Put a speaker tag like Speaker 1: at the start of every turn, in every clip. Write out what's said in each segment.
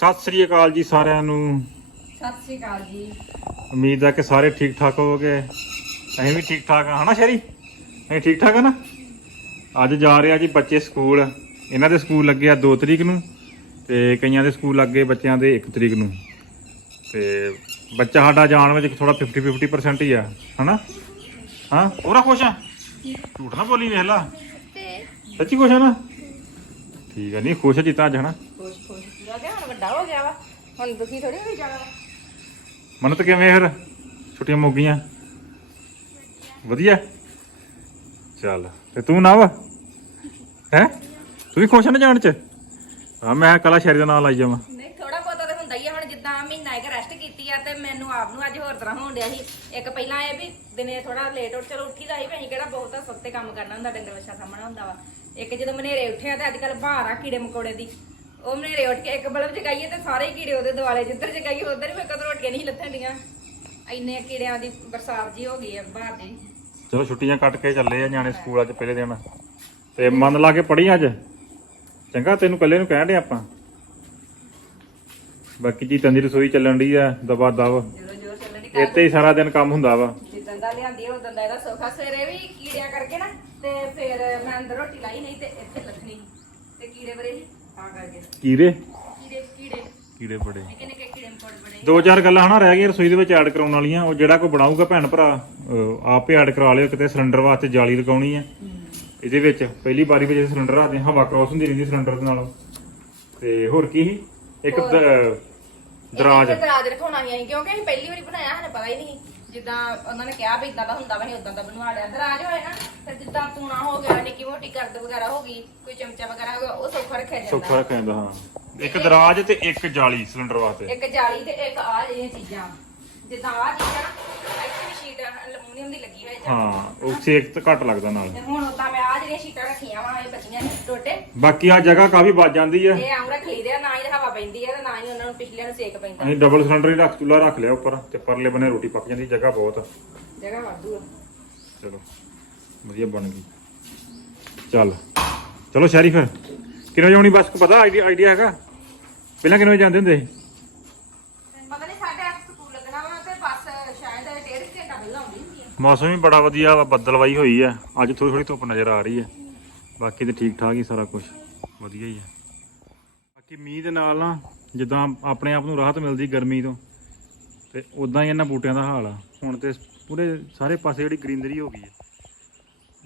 Speaker 1: ਸਤਿ ਸ੍ਰੀ ਅਕਾਲ ਜੀ ਸਾਰਿਆਂ ਨੂੰ।
Speaker 2: ਸਤਿ ਸ਼੍ਰੀ ਅਕਾਲ ਜੀ।
Speaker 1: ਉਮੀਦ ਹੈ ਕਿ ਸਾਰੇ ਠੀਕ ਠਾਕ ਹੋਵੋਗੇ। ਅਸੀਂ ਵੀ ਠੀਕ ਠਾਕ ਹਾਂ ਹਨਾ ਸ਼ੈਰੀ? ਅਸੀਂ ਠੀਕ ਠਾਕ ਆ ਨਾ? ਅੱਜ ਜਾ ਰਹੇ ਆ ਜੀ ਬੱਚੇ ਸਕੂਲ। ਇਹਨਾਂ ਦੇ ਸਕੂਲ ਲੱਗੇ ਆ 2 ਤਰੀਕ ਨੂੰ ਤੇ ਕਈਆਂ ਦੇ ਸਕੂਲ ਲੱਗੇ ਬੱਚਿਆਂ ਦੇ 1 ਤਰੀਕ ਨੂੰ। ਤੇ ਬੱਚਾ ਸਾਡਾ ਜਾਣ ਵਿੱਚ ਥੋੜਾ 50 50% ਹੀ ਆ ਹਨਾ? ਹਾਂ ਪੂਰਾ ਖੁਸ਼ ਆ? ਝੂਠ ਨਾ ਬੋਲੀ ਵੇਖ ਲਾ। ਸੱਚੀ ਖੁਸ਼ ਆ ਨਾ? ਠੀਕ ਆ ਨਹੀਂ ਖੁਸ਼ ਜਿੱਤਾ ਅੱਜ ਹਨਾ?
Speaker 2: ਹੁਣ ਵੱਡਾ ਹੋ ਗਿਆ ਵਾ। ਹੁਣ ਦੁਖੀ ਥੋੜੀ ਹੋਈ ਜਾਣਾ ਵਾ।
Speaker 1: ਮਨਤ ਕਿਵੇਂ ਫਿਰ? ਛੁੱਟੀਆਂ ਮੁੱਕ ਗਈਆਂ। ਵਧੀਆ। ਚੱਲ ਤੇ ਤੂੰ ਨਾ ਵਾ ਹੈ? ਤੂੰ ਵੀ ਖੁਸ਼ ਆ ਨਾ ਜਾਣ ਚ? ਹਾਂ ਮੈਂ ਕਲਾ ਸ਼ਹਿਰੀ ਦਾ ਨਾਮ ਲਾਈ ਜਾਵਾਂ।
Speaker 2: ਨਹੀਂ ਥੋੜਾ ਬਹੁਤਾ ਤਾਂ ਹੁੰਦਾ ਹੀ ਆ। ਹੁਣ ਜਿੱਦਾਂ ਮਹੀਨਾ ਇੱਕ ਰੈਸਟ ਕੀਤੀ ਆ ਤੇ ਮੈਨੂੰ ਆਪ ਨੂੰ ਅੱਜ ਹੋਰ ਤਰ੍ਹਾਂ ਹੋਣ ਡਿਆ ਸੀ। ਇੱਕ ਪਹਿਲਾਂ ਇਹ ਵੀ ਦਿਨੇ ਥੋੜਾ ਲੇਟ ਉੱਠ ਚਲੋ ਉੱਠੀ ਦਾ ਸੀ ਭੈਣੀ ਕਿਹੜਾ ਬਹੁਤਾ ਸੱਤੇ ਕੰਮ ਕਰਨਾ ਹੁੰਦਾ ਡੰਗਰ ਵੱਛਾ ਸਾਹਮਣਾ ਹੁੰਦਾ ਵਾ। ਇੱਕ ਜਦੋਂ ਮਨੇਰੇ ਉੱਠਿਆ ਤੇ ਅੱਜ ਕੱਲ ਬਾਹਰ ਆ ਕੀੜੇ ਮਕੌੜੇ ਦੀ। ਉਹ ਮਨੇਰੇ ਉੱਠ ਕੇ ਇੱਕ ਬਲਬ ਜਗਾਈਏ ਤੇ ਸਾਰੇ ਕੀੜੇ ਉਹਦੇ ਦੁਆਲੇ ਜਿੱਧਰ ਜਗਾਈਏ ਉਧਰ ਹੀ ਮੇਰੇ ਕੋਲ ਰੋਟੀਆਂ ਨਹੀਂ ਲੱਥਣ ਡੀਆਂ। ਇੰਨੇ ਕੀੜਿਆਂ ਦੀ ਬਰਸਾਤ ਜੀ ਹੋ ਗਈ ਆ ਬਾਹਰ ਦੀ।
Speaker 1: ਚਲੋ ਛੁੱਟੀਆਂ ਕੱਟ ਕੇ ਚੱਲੇ ਆ ਨਿਆਣੇ ਸਕੂਲ ਅੱਜ ਪਹਿਲੇ ਦਿਨ। ਤੇ ਮਨ ਲਾ ਕੇ ਪੜੀ ਅੱਜ? ਚੰਗਾ ਤੈਨੂੰ ਕੱਲੇ ਨੂੰ ਕਹਿਣ ਦੇ ਆਪਾਂ। ਬਾਕੀ ਜੀ ਤੰਦੀ ਰਸੋਈ ਚੱਲਣ ਦੀ ਆ ਦਬਾ ਦਬ।
Speaker 2: ਜਦੋਂ ਜੋਰ ਚੱਲਣ ਦੀ
Speaker 1: ਇੱਥੇ ਹੀ ਸਾਰਾ ਦਿਨ ਕੰਮ ਹੁੰਦਾ ਵਾ।
Speaker 2: ਜਿੱਦਾਂ ਦਾ ਲਿਆਂਦੀ ਉਹ ਦਾ ਇਹਦਾ ਸੋਫਾ ਸਵੇਰੇ ਵੀ ਕੀੜਿਆਂ ਕਰਕੇ ਨਾ ਤੇ ਫਿਰ ਮੈਂ ਅੰਦਰ ਰੋਟੀ ਲਾਈ ਨਹੀਂ ਤੇ ਇੱਥੇ ਲੱਥਣੀ। ਤੇ ਕੀੜੇ ਬਰੇ ਸੀ ਤਾਂ ਕਰਕੇ।
Speaker 1: ਕੀੜੇ
Speaker 2: ਕੀੜੇ ਕੀੜੇ
Speaker 1: ਕੀੜੇ ਬੜੇ।
Speaker 2: ਨਿੱਕੇ ਨਿੱਕੇ ਕੀੜੇ ਮਕੌੜੇ ਬੜੇ
Speaker 1: ਦੋ ਚਾਰ ਗੱਲਾਂ ਹਨਾ ਰਹਿ ਗਈਆਂ ਰਸੋਈ ਦੇ ਵਿੱਚ ਐਡ ਕਰਾਉਣ ਵਾਲੀਆਂ। ਉਹ ਜਿਹੜਾ ਕੋਈ ਬਣਾਊਗਾ ਭੈਣ ਭਰਾ ਅਹ ਆਪੇ ਐਡ ਕਰਾ ਲਿਓ। ਕਿਤੇ ਸਿਲੰਡਰ ਵਾਸਤੇ ਜਾਲੀ ਲਗਾਉਣੀ ਹੈ। ਇਹਦੇ ਵਿੱਚ ਪਹਿਲੀ ਵਾਰੀ ਵਿੱਚ ਸਿਲੰਡਰ ਰੱਖਦੇ ਹਾਂ, ਹਵਾ ਕ੍ਰੋਸ ਹੁੰਦੀ ਰਹਿੰਦੀ ਸਿਲੰਡਰ ਦੇ ਨਾਲ। ਤੇ ਹੋਰ ਕੀ ਸੀ? ਇੱਕ ਦ- ਦਰਾਜ।
Speaker 2: ਦਰਾਜ ਰਖਾਉਣਾ ਅਸੀਂ ਕਿਉਂਕਿ ਅਸੀਂ ਪਹਿਲੀ ਵਾਰੀ ਬਣਾਇਆ ਸਾਨੂੰ ਪਤਾ ਹੀ ਨਹੀਂ ਜਿੱਦਾਂ ਉਹਨਾਂ ਨੇ ਕਿਹਾ ਵੀ ਇਦਾਂ ਦਾ ਹੁੰਦਾ ਵਾ ਉਦਾਂ ਦਾ ਬਣਵਾ ਲਿਆ। ਦਰਾਜ ਹੋਏ ਨਾ ਫਿਰ ਜਿੱਦਾਂ ਪੂਣਾ ਹੋ ਗਿਆ ਨਿੱਕੀ ਮੋਟੀ ਕਰਦ ਵਗੈਰਾ ਹੋ ਗਈ ਕੋਈ ਚਮਚਾ ਵਗੈਰਾ ਹੋ ਗਿਆ ਉਹ ਸੌਖਾ ਰੱਖਿਆ ਜਾਂਦਾ।
Speaker 1: ਸੌਖਾ ਕਹਿੰਦਾ ਹਾਂ। ਇੱਕ ਦਰਾਜ ਤੇ ਇੱਕ ਜਾਲੀ ਸਿਲੰਡਰ ਵਾਸਤੇ।
Speaker 2: ਇੱਕ ਜਾਲੀ ਤੇ ਇੱਕ ਆ ਜਿਹੜੀਆਂ ਚੀਜ਼ਾਂ। ਜਿੱਦਾਂ ਆ ਚੀਜ਼ਾਂ ਨਾ ਇੱਥੇ ਵੀ ਸ਼ੀਟ ਅਲਮੂਨੀਅਮ ਦੀ ਲੱਗੀ ਹੋਈ ਜਾਂ
Speaker 1: ਹਾਂ ਉਹ ਸੇਕ ਤਾਂ ਘੱਟ ਲੱਗਦਾ ਨਾਲ।
Speaker 2: ਤੇ ਹੁਣ ਉਦਾਂ ਮੈਂ ਆ ਜਿਹੜੀਆਂ ਸ਼ੀਟਾਂ ਰੱਖੀਆਂ ਵਾ ਇਹ ਬੱਚੀਆਂ ਨੇ ਟੋਟੇ
Speaker 1: ਬਾਕੀ ਆ ਜਗ੍ਹਾ ਕਾਫੀ ਬਚ ਜਾਂਦੀ ਹੈ
Speaker 2: ਇਹ ਆਮ ਰੱਖ ਲਈਦੇ ਆ ਨਾ ਹੀ ਹੀ ਉਹਨਾਂ ਨੂੰ ਪਿਛਲਿਆਂ ਨੂੰ ਸੇਕ ਪੈਂਦਾ।
Speaker 1: ਅਸੀਂ ਡਬਲ ਸਿਲੰਡਰ ਹੀ ਰੱਖ ਚੁੱਲਾ ਰੱਖ ਲਿਆ ਉੱਪਰ ਤੇ ਪਰਲੇ ਬੰਨੇ ਰੋਟੀ ਪੱਕ ਜਾਂਦੀ ਜਗ੍ਹਾ ਬਹੁਤ। ਆ।
Speaker 2: ਜਗ੍ਹਾ ਵਾਧੂ ਆ।
Speaker 1: ਚਲੋ ਵਧੀਆ ਬਣ ਗਈ। ਚੱਲ ਚਲੋ ਸ਼ਹਿਰੀ ਫਿਰ। ਕਿੰਨੇ ਵਜੇ ਆਉਣੀ ਬੱਸ? ਕੋ ਪਤਾ ਆਈਡੀਆ ਆਈਡੀਆ ਹੈਗਾ? ਪਹਿਲਾਂ ਕਿੰਨੇ ਵਜੇ ਜਾਂਦੇ ਹੁੰਦੇ ਸੀ?
Speaker 2: ਪਤਾ ਨਹੀਂ ਸਾਡੇ ਅੱਠ ਸਕੂਲ ਲੱਗਣਾ ਵਾ ਤੇ ਬੱਸ ਸ਼ਾਇਦ ਡੇਢ ਕੁ ਘੰਟਾ ਪਹਿਲਾਂ ਆਉਂਦੀ ਹੁੰਦੀ ਆ।
Speaker 1: ਮੌਸਮ ਵੀ ਬੜਾ ਵਧੀਆ ਵਾ ਬੱਦਲਵਾਈ ਹੋਈ ਹੈ ਅੱਜ ਥੋੜੀ ਥੋੜੀ ਧੁੱਪ ਨਜ਼ਰ ਆ ਰਹੀ ਹੈ ਬਾਕੀ ਤੇ ਠੀਕ ਠਾਕ ਹੀ ਸਾਰਾ ਕੁਝ ਵਧੀਆ ਹੀ ਹੈ ਕਿ ਮੀਂਹ ਦੇ ਨਾਲ ਨਾ ਜਿੱਦਾਂ ਆਪਣੇ ਆਪ ਨੂੰ ਰਾਹਤ ਮਿਲਦੀ ਗਰਮੀ ਤੋਂ, ਤੇ ਉਦਾਂ ਹੀ ਇਹਨਾਂ ਬੂਟਿਆਂ ਦਾ ਹਾਲ ਆ। ਹੁਣ ਤੇ ਪੂਰੇ ਸਾਰੇ ਪਾਸੇ ਜਿਹੜੀ ਗ੍ਰੀਨਰੀ ਹੋ ਗਈ ਹੈ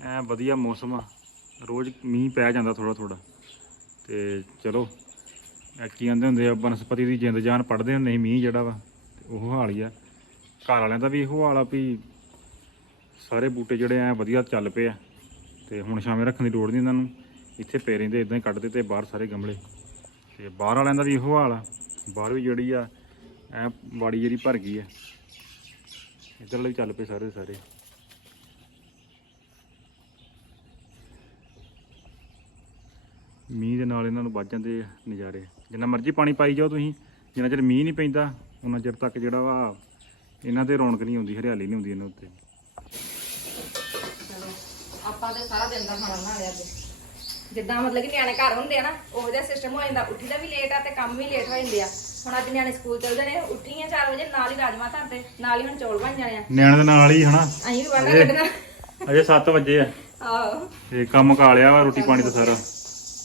Speaker 1: ਐ ਵਧੀਆ ਮੌਸਮ ਆ। ਰੋਜ਼ ਮੀਂਹ ਪੈ ਜਾਂਦਾ ਥੋੜਾ ਥੋੜਾ ਤੇ ਚਲੋ ਕੀ ਕਹਿੰਦੇ ਹੁੰਦੇ ਆ, ਬਨਸਪਤੀ ਦੀ ਜਿੰਦ ਜਾਨ ਪੜਦੇ ਹੁੰਦੇ ਮੀਂਹ ਜਿਹੜਾ ਵਾ, ਤੇ ਉਹ ਹਾਲ ਹੀ ਆ। ਘਰ ਵਾਲਿਆਂ ਦਾ ਵੀ ਇਹੋ ਹਾਲ ਆ ਵੀ ਸਾਰੇ ਬੂਟੇ ਜਿਹੜੇ ਐ ਵਧੀਆ ਚੱਲ ਪਏ ਆ। ਤੇ ਹੁਣ ਛਾਵੇਂ ਰੱਖਣ ਦੀ ਲੋੜ ਨਹੀਂ ਇਹਨਾਂ ਨੂੰ। ਇੱਥੇ ਪਏ ਰਹਿੰਦੇ ਇਦਾਂ ਹੀ ਕੱਢ ਦਿੱਤੇ ਬਾਹਰ ਸਾਰੇ ਗਮਲੇ। ਤੇ ਬਾਹਰ ਵਾਲਿਆਂ ਦਾ ਵੀ ਇਹੋ ਹਾਲ ਆ। ਬਾਹਰੋਂ ਜਿਹੜੀ ਆ, ਐ ਬਾੜੀ ਜਿਹੜੀ ਭਰ ਗਈ ਆ। ਇੱਧਰ ਵੀ ਚੱਲ ਪਏ ਸਾਰੇ ਸਾਰੇ। ਮੀਂਹ ਦੇ ਨਾਲ ਇਹਨਾਂ ਨੂੰ ਵੱਜ ਜਾਂਦੇ ਆ ਨਜ਼ਾਰੇ। ਜਿੰਨਾ ਮਰਜ਼ੀ ਪਾਣੀ ਪਾਈ ਜਾਓ ਤੁਸੀਂ, ਜਿੰਨਾ ਚਿਰ ਮੀਂਹ ਨਹੀਂ ਪੈਂਦਾ ਉਹਨਾਂ ਚਿਰ ਤੱਕ ਜਿਹੜਾ ਵਾ, ਇਹਨਾਂ ਤੇ ਰੌਣਕ ਨਹੀਂ ਹੁੰਦੀ, ਹਰਿਆਲੀ ਨਹੀਂ ਹੁੰਦੀ ਇਹਨਾਂ ਉੱਤੇ।
Speaker 2: ਆਪਾਂ ਤੇ ਸਾਰਾ ਦਿਨ ਦਾ ਖਾਣਾ ਬਣਾ ਲਿਆ ਅੱਜ। ਜਿੱਦਾਂ ਮਤਲਬ ਕਿ ਨਿਆਣੇ ਘਰ ਹੁੰਦੇ ਆ ਨਾ ਉਹੋ ਜਿਹਾ ਸਿਸਟਮ ਹੋ ਜਾਂਦਾ। ਉੱਠੀ ਦਾ ਵੀ ਲੇਟ ਆ ਤੇ ਕੰਮ ਵੀ ਲੇਟ ਹੋ ਜਾਂਦੇ ਆ। ਹੁਣ ਅੱਜ ਨਿਆਣੇ ਸਕੂਲ ਚਲ ਜਾਣੇ ਉੱਠੀਆਂ 4 ਵਜੇ ਨਾਲ ਹੀ ਰਾਜਮਾ ਧਰਦੇ ਨਾਲ ਹੀ ਹੁਣ ਚੌਲ ਬਣ ਜਾਣੇ ਆ।
Speaker 1: ਨਿਆਣੇ ਦੇ ਨਾਲ ਹੀ ਹਨਾ?
Speaker 2: ਅਸੀਂ ਵੀ
Speaker 1: ਇਹ-
Speaker 2: ਕੱਢਣਾ।
Speaker 1: ਅਜੇ 7 ਵਜੇ ਆ।
Speaker 2: ਆਹੋ।
Speaker 1: ਤੇ ਕੰਮ ਕਾ ਲਿਆ ਵਾ ਰੋਟੀ ਪਾਣੀ ਦਾ ਸਾਰਾ।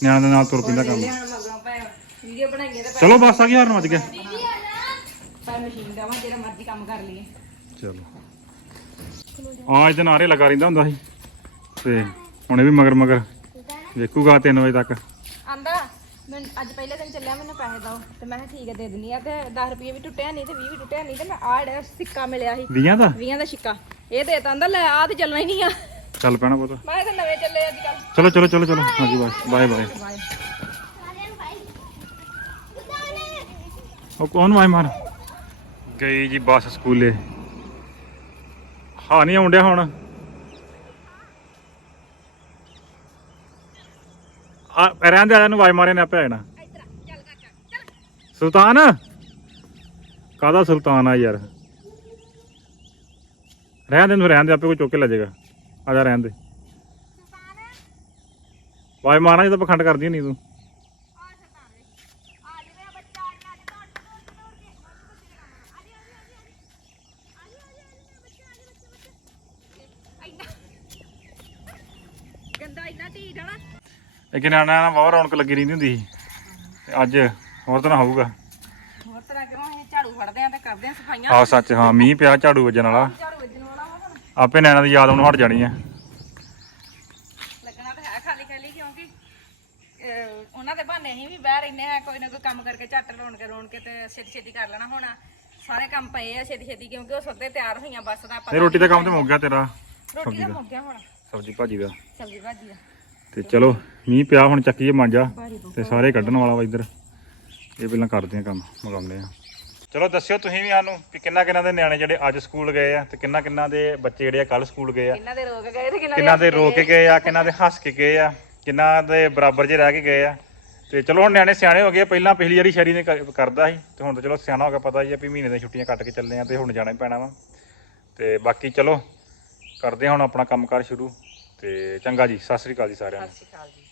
Speaker 1: ਨਿਆਣੇ ਦੇ ਨਾਲ ਤੁਰ ਪੈਂਦਾ ਕੰਮ।
Speaker 2: ਲਿਆਉਣ ਮਗਰੋਂ ਭਾਵੇਂ ਵੀਡੀਓ ਬਣਾਈਏ ਤੇ
Speaker 1: ਚਲੋ ਬਸ ਆ ਗਿਆ ਹਾਰਨ ਵੱਜ ਗਿਆ।
Speaker 2: ਭਾਵੇਂ ਮਸ਼ੀਨ ਦਾ ਜਿਹੜਾ ਮਰਜ਼ੀ ਕੰਮ ਕਰ ਲਈਏ।
Speaker 1: ਚਲੋ। ਆ ਇਹਦੇ ਨਾਰੇ ਲਗਾ ਰਹਿੰਦਾ ਹੁੰਦਾ ਸੀ। ਤੇ ਹੁਣੇ ਵੀ ਮਗਰ ਮਗਰ ਵੇਖੂਗਾ 3 ਵਜੇ ਤੱਕ।
Speaker 2: ਆਂਦਾ ਮੈਂ ਅੱਜ ਪਹਿਲੇ ਦਿਨ ਚੱਲਿਆ ਮੈਨੂੰ ਪੈਸੇ ਦਿਓ। ਤੇ ਮੈਂ ਕਿਹਾ ਠੀਕ ਹੈ ਦੇ ਦਿੰਨੀ ਆ। ਤੇ 10 ਰੁਪਏ ਵੀ ਟੁੱਟਿਆ ਨਹੀਂ ਤੇ 20 ਵੀ ਟੁੱਟਿਆ ਨਹੀਂ ਤੇ ਮੈਂ ਆਹ ਜਿਹੜਾ ਸਿੱਕਾ ਮਿਲਿਆ ਸੀ।
Speaker 1: 20 ਦਾ?
Speaker 2: 20 ਦਾ ਸਿੱਕਾ। ਇਹ ਦੇ ਤਾਂ ਆਂਦਾ ਲੈ ਆ ਤੇ ਚੱਲਣਾ ਹੀ ਨਹੀਂ ਆ।
Speaker 1: ਚੱਲ ਪੈਣਾ ਪੁੱਤ।
Speaker 2: ਮੈਂ ਤਾਂ ਨਵੇਂ ਚੱਲੇ ਅੱਜ ਕੱਲ
Speaker 1: ਚਲੋ ਚਲੋ ਚਲੋ ਚਲੋ। ਹਾਂਜੀ ਬਾਏ ਬਾਏ ਬਾਏ ਉਹ ਕੌਣ ਵਾਈ ਮਾਰ? ਗਈ ਜੀ ਬੱਸ ਸਕੂਲੇ। ਹਾਂ ਨਹੀਂ ਆਉਂਦਿਆ ਹੁਣ। ਆ ਰਹਿੰਦੇ ਆ ਨੂੰ ਵਾਈ ਮਾਰੇ ਨੇ ਆਪੇ ਆ ਜਾਣਾ ਸੁਲਤਾਨ? ਕਾਦਾ ਸੁਲਤਾਨ ਆ ਯਾਰ? ਰਹਿਣ ਦੇ ਨੂੰ ਰਹਿਣ ਦੇ ਆਪੇ ਕੋਈ ਚੁੱਕ ਕੇ ਲੈ ਜਾਏਗਾ। ਆ ਜਾ ਰਹਿਣ ਦੇ। ਵਾਈ ਮਾਰਨਾ ਜਦੋਂ ਪਖੰਡ ਕਰਦੀ ਨਹੀਂ ਤੂੰ। ਇਹ ਕਿ ਨਿਆਣਿਆਂ ਨਾਲ ਬਹੁਤ ਰੌਣਕ ਲੱਗੀ ਰਹਿੰਦੀ ਹੁੰਦੀ ਸੀ। ਤੇ ਅੱਜ ਹੋਰ ਤਰ੍ਹਾਂ ਹੋਊਗਾ।
Speaker 2: ਹੋਰ ਤਰ੍ਹਾਂ ਕਿਉਂ? ਅਸੀਂ ਝਾੜੂ ਫੜਦੇ ਆਂ ਤੇ ਕਰਦੇ ਆਂ ਸਫਾਈਆਂ।
Speaker 1: ਆਹ ਸੱਚ ਹਾਂ ਮੀਂਹ ਪਿਆ ਝਾੜੂ ਵੱਜਣ ਵਾਲਾ।
Speaker 2: ਝਾੜੂ ਵੱਜਣ ਵਾਲਾ ਵਾ ਹੁਣ।
Speaker 1: ਆਪੇ ਨਿਆਣਿਆਂ ਦੀ ਯਾਦ ਉਹਨੂੰ ਹਟ ਜਾਣੀ ਆ।
Speaker 2: ਲੱਗਣਾ ਤਾਂ ਹੈ ਖਾਲੀ ਖਾਲੀ ਕਿਉਂਕਿ ਅਹ, ਉਹਨਾਂ ਦੇ ਬਹਾਨੇ ਅਸੀਂ ਵੀ ਬਹਿ ਰਹਿੰਦੇ ਆ ਕੋਈ ਨਾ ਕੋਈ ਕੰਮ ਕਰਕੇ ਝੱਟ ਰੋਣ ਕੇ ਰੋਣ ਕੇ ਤੇ ਛੇਤੀ ਛੇਤੀ ਕਰ ਲੈਣਾ ਹੁਣ। ਸਾਰੇ ਕੰਮ ਪਏ ਆ ਛੇਤੀ ਛੇਤੀ ਕਿਉਂਕਿ ਉਹ ਸੱਦੇ ਤਿਆਰ ਹੋਈਆਂ ਬੱਸ ਦਾ
Speaker 1: ਇਹ ਰੋਟੀ ਦਾ ਕੰਮ ਤੇ ਮੁੱਕ ਗਿਆ ਤੇਰਾ।
Speaker 2: ਰੋਟੀ ਦਾ ਮੁੱਕ ਗਿਆ ਹੁਣ।
Speaker 1: ਸਬਜ਼ੀ ਭਾਜੀ ਦਾ।
Speaker 2: ਸਬਜ਼ੀ ਭਾਜੀ ਆ
Speaker 1: ਤੇ ਚਲੋ ਮੀਂਹ ਪਿਆ ਹੁਣ ਚੱਕੀਏ ਮਾਂਜਾ ਤੇ ਸਾਰੇ ਕੱਢਣ ਵਾਲਾ ਵਾ ਇੱਧਰ। ਇਹ ਪਹਿਲਾਂ ਕਰਦੇ ਆ ਕੰਮ ਮਗਾਉਂਦੇ ਆ। ਚਲੋ ਦੱਸਿਓ ਤੁਸੀਂ ਵੀ ਸਾਨੂੰ ਕਿ ਕਿੰਨਾ ਕਿੰਨਾ ਦੇ ਨਿਆਣੇ ਜਿਹੜੇ ਅੱਜ ਸਕੂਲ ਗਏ ਆ ਤੇ ਕਿੰਨਾ ਕਿੰਨਾ ਦੇ ਬੱਚੇ ਜਿਹੜੇ ਆ ਕੱਲ ਸਕੂਲ ਗਏ ਆ।
Speaker 2: ਕਿੰਨਾ ਦੇ ਰੋਕ ਗਏ ਤੇ ਕਿੰਨਾ
Speaker 1: ਦੇ ਰੋ ਕੇ ਗਏ? ਆ ਕਿੰਨਾ ਦੇ ਹੱਸ ਕੇ ਗਏ ਆ ਕਿੰਨਾ ਦੇ ਬਰਾਬਰ ਜੇ ਰਹਿ ਕੇ ਗਏ ਆ। ਤੇ ਚਲੋ ਹੁਣ ਨਿਆਣੇ ਸਿਆਣੇ ਹੋ ਗਏ ਆ। ਪਹਿਲਾਂ ਪਿਛਲੀ ਵਾਰੀ ਸ਼ਰੀ ਨੇ ਕਰ- ਕਰਦਾ ਸੀ ਤੇ ਹੁਣ ਤਾਂ ਚਲੋ ਸਿਆਣਾ ਹੋ ਗਿਆ ਪਤਾ ਹੀ ਆ ਵੀ ਮਹੀਨੇ ਦੀਆਂ ਛੁੱਟੀਆਂ ਕੱਟ ਕੇ ਚੱਲੇ ਆ ਤੇ ਹੁਣ ਜਾਣਾ ਹੀ ਪੈਣਾ ਵਾ। ਤੇ ਬਾਕੀ ਚਲੋ ਕਰਦੇ ਹੁਣ ਆਪਣਾ ਕੰਮਕਾਰ ਸ਼ੁਰੂ। ਤੇ ਚੰਗਾ ਜੀ ਸਤਿ ਸ੍ਰੀ ਅਕਾਲ ਜੀ ਸਾਰਿਆਂ ਨੂੰ
Speaker 2: ਸਤਿ ਸ਼੍ਰੀ ਅਕਾਲ ਜੀ